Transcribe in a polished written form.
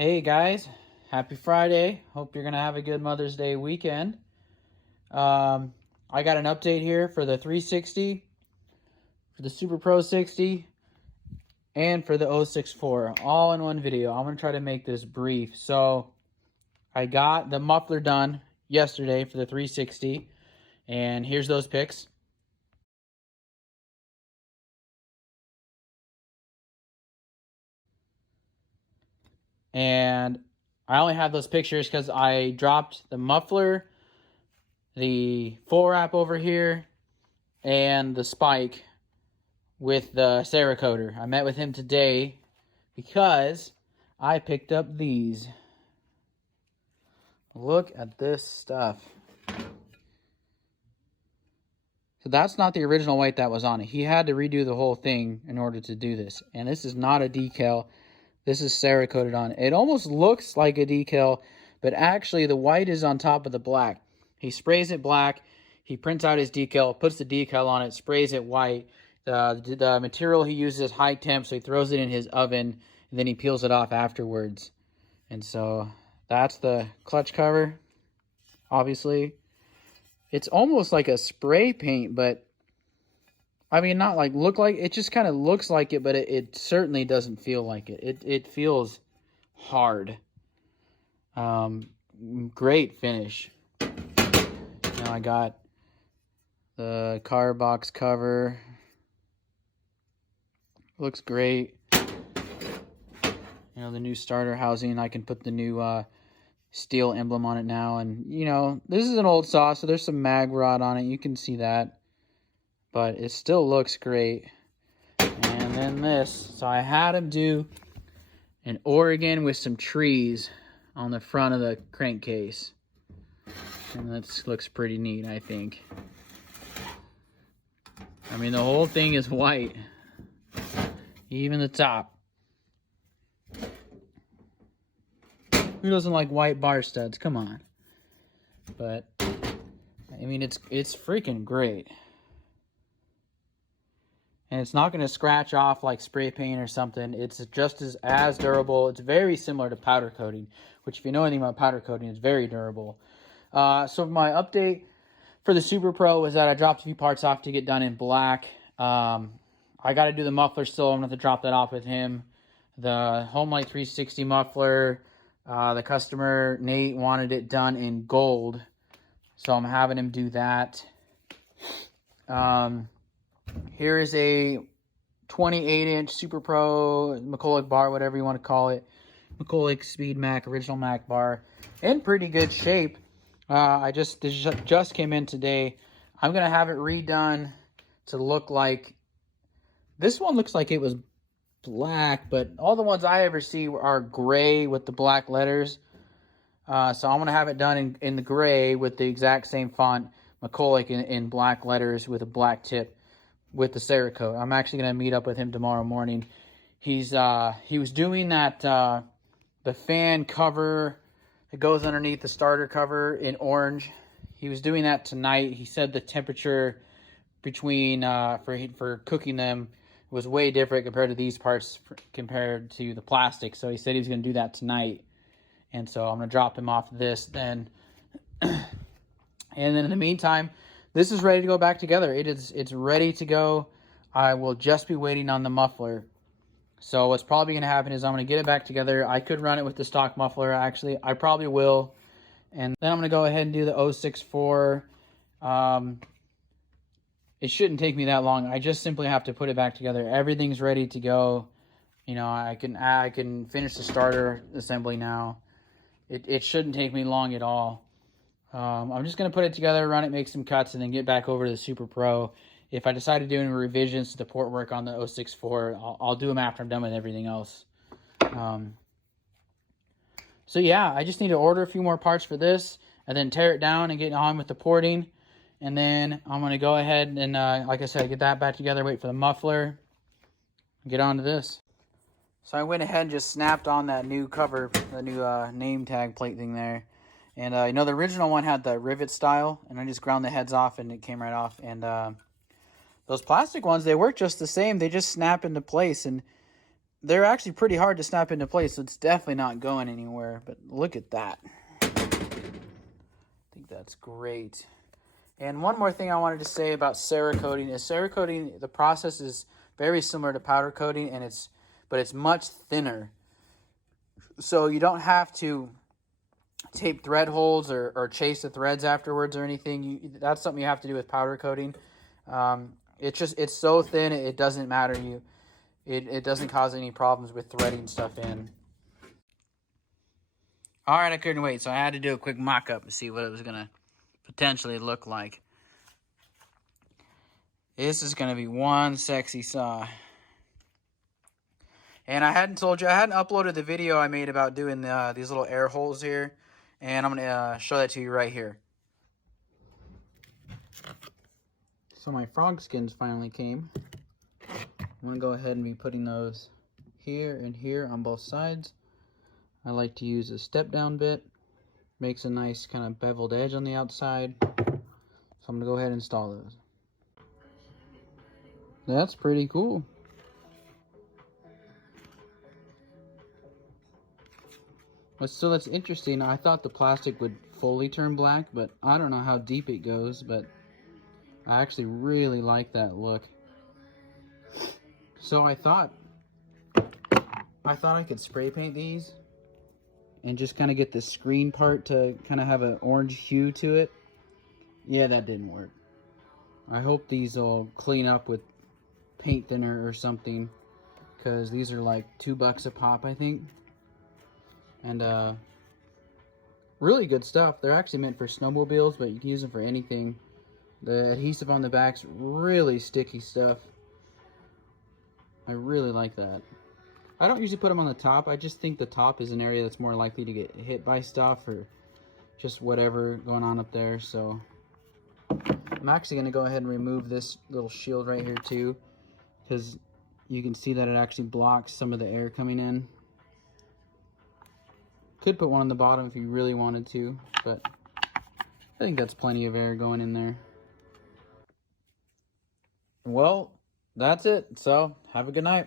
Hey guys, happy Friday. Hope you're going to have a good Mother's Day weekend. I got an update here for the 360, for the Super Pro 60, and for the 064, all in one video. I'm going to try to make this brief. So I got the muffler done yesterday for the 360, and here's those pics. And I only have those pictures because I dropped the muffler, the full wrap over here, and the spike with the Cerakoter. I met with him today because I picked up these. Look at this stuff. So that's not the original white that was on it. He had to redo the whole thing in order to do this. And this is not a decal. This is Cerakoted on. It almost looks like a decal, but actually the white is on top of the black. He sprays it black. He prints out his decal, puts the decal on it, sprays it white. The material he uses is high temp, so he throws it in his oven, and then he peels it off afterwards. And so that's the clutch cover, obviously. It's almost like a spray paint, but I mean, not like look like, it just kind of looks like it, but it certainly doesn't feel like it. It feels hard. Great finish. Now I got the car box cover. Looks great. You know, the new starter housing. I can put the new steel emblem on it now. And, you know, this is an old saw, so there's some mag rod on it. You can see that. But it still looks great. And then this. So I had him do an Oregon with some trees on the front of the crankcase. And that looks pretty neat, I think. I mean, the whole thing is white. Even the top. Who doesn't like white bar studs? Come on. But, I mean, it's freaking great. And it's not going to scratch off like spray paint or something. It's just as durable. It's very similar to powder coating, which if you know anything about powder coating, it's very durable. So my update for the Super Pro is that I dropped a few parts off to get done in black. I got to do the muffler still. I'm going to have to drop that off with him. The Homelight 360 muffler, the customer, Nate, wanted it done in gold. So I'm having him do that. Here is a 28-inch Super Pro McCulloch bar, whatever you want to call it. McCulloch Speed Mac, original Mac bar. In pretty good shape. This just came in today. I'm going to have it redone to look like... This one looks like it was black, but all the ones I ever see are gray with the black letters. So I'm going to have it done in the gray with the exact same font, McCulloch in black letters with a black tip with the Cerakote. I'm actually going to meet up with him tomorrow morning. He was doing that, the fan cover that goes underneath the starter cover in orange. He was doing that tonight. He said the temperature between, for cooking them was way different compared to these parts compared to the plastic. So he said he was going to do that tonight. And so I'm going to drop him off this then. And then in the meantime, this is ready to go back together. It's ready to go. I will just be waiting on the muffler. So what's probably going to happen is I'm going to get it back together. I could run it with the stock muffler, actually. I probably will. And then I'm going to go ahead and do the 064. It shouldn't take me that long. I just simply have to put it back together. Everything's ready to go. You know, I can finish the starter assembly now. It shouldn't take me long at all. I'm just going to put it together, run it, make some cuts, and then get back over to the Super Pro. If I decide to do any revisions to the port work on the 064, I'll do them after I'm done with everything else. So yeah, I just need to order a few more parts for this, and then tear it down and get on with the porting. And then I'm going to go ahead and, like I said, get that back together, wait for the muffler, and get on to this. So I went ahead and just snapped on that new cover, the new name tag plate thing there. And, you know, the original one had the rivet style, and I just ground the heads off, and it came right off. And those plastic ones, they work just the same. They just snap into place. And they're actually pretty hard to snap into place, so it's definitely not going anywhere. But look at that. I think that's great. And one more thing I wanted to say about Cerakoting is Cerakoting, the process is very similar to powder coating, but it's much thinner. So you don't have to tape thread holes or chase the threads afterwards or anything. That's something you have to do with powder coating. It's so thin it doesn't matter. It doesn't cause any problems with threading stuff in. All right, I couldn't wait, so I had to do a quick mock-up to see what it was gonna potentially look like. This is gonna be one sexy saw. And I hadn't told you, I hadn't uploaded the video I made about doing these little air holes here, and I'm gonna show that to you right here. So my frog skins finally came. I'm gonna go ahead and be putting those here and here on both sides. I like to use a step down bit. Makes a nice kind of beveled edge on the outside. So I'm gonna go ahead and install those. That's pretty cool. But still, that's interesting. I thought the plastic would fully turn black, but I don't know how deep it goes, but I actually really like that look. So I thought I could spray paint these and just kind of get the screen part to kind of have an orange hue to it. Yeah, that didn't work. I hope these will clean up with paint thinner or something, because these are like $2 a pop, I think. And really good stuff. They're actually meant for snowmobiles, but you can use them for anything. The adhesive on the back's really sticky stuff. I really like that. I don't usually put them on the top. I just think the top is an area that's more likely to get hit by stuff or just whatever going on up there. So I'm actually going to go ahead and remove this little shield right here too, because you can see that it actually blocks some of the air coming in. Could put one on the bottom if you really wanted to, but I think that's plenty of air going in there. Well, that's it. So have a good night.